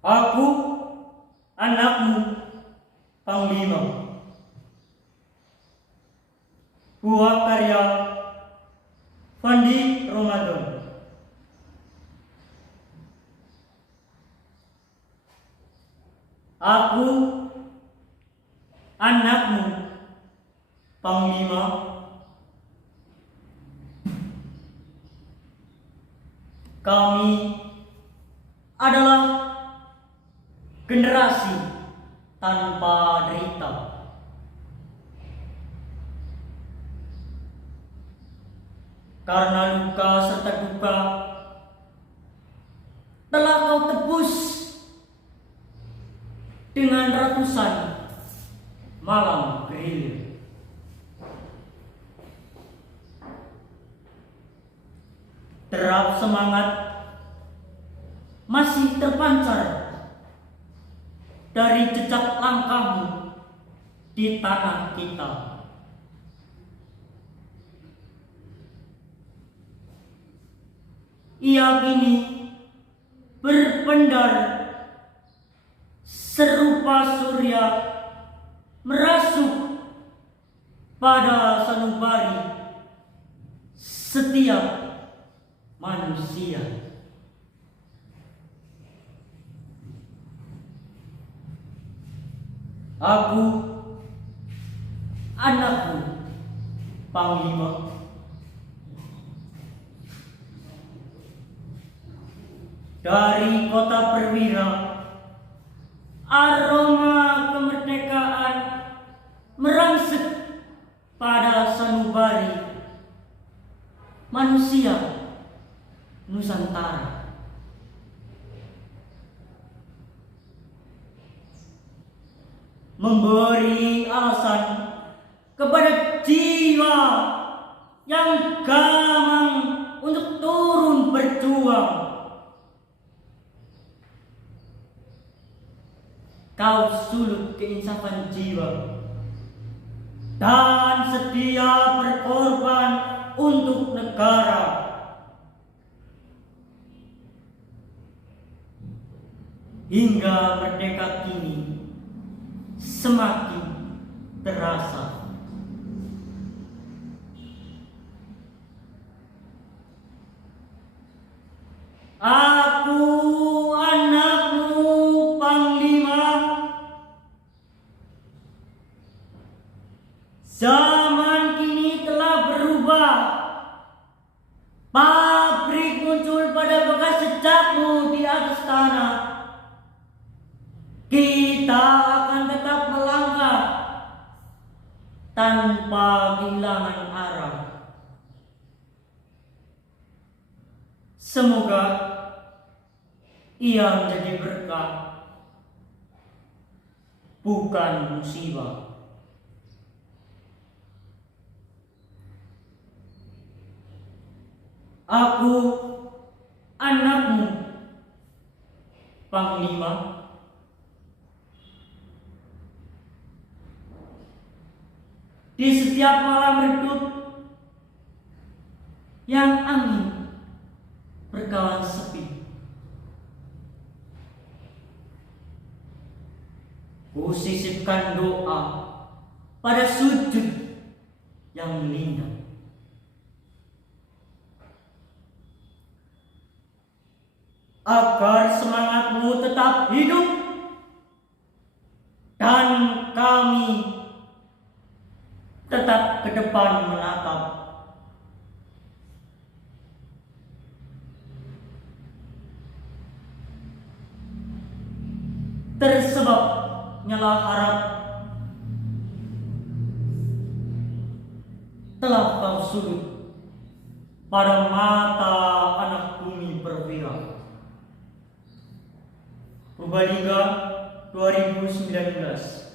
Aku anakmu, Panglima. Buah karya Fandi Ramadan. Aku anakmu, Panglima. Kami adalah generasi tanpa derita. Karena luka serta duka telah kau tebus dengan ratusan malam gerilya. Derap semangat masih terpancar dari jejak langkahmu di tanah kita. Ia kini berpendar serupa surya merasuk pada sanubari setiap manusia. Aku anakmu, Panglima. Dari kota perwira, aroma kemerdekaan merangsek pada sanubari manusia Nusantara. Memberi alasan kepada jiwa yang gamang untuk turun berjuang. Kau sulut keinsafan jiwa dan sedia berkorban untuk negara. Hingga merdeka kini semakin terasa. Aku anakmu, Panglima. Zaman kini telah berubah. Pabrik muncul pada bekas jejakmu di atas tanah. Kita akan tetap melangkah tanpa kehilangan arah. Semoga ia menjadi berkah, bukan musibah. Aku anakmu, Panglima. Di setiap malam redup yang angin berkawan sepi, ku sisipkan doa pada sujud yang melintang. Agar semangatmu tetap hidup dan kami tetap ke depan menatap. Tersebab nyala harap telah kau sulut pada mata anak bumi perwira. Purbalingga 2019.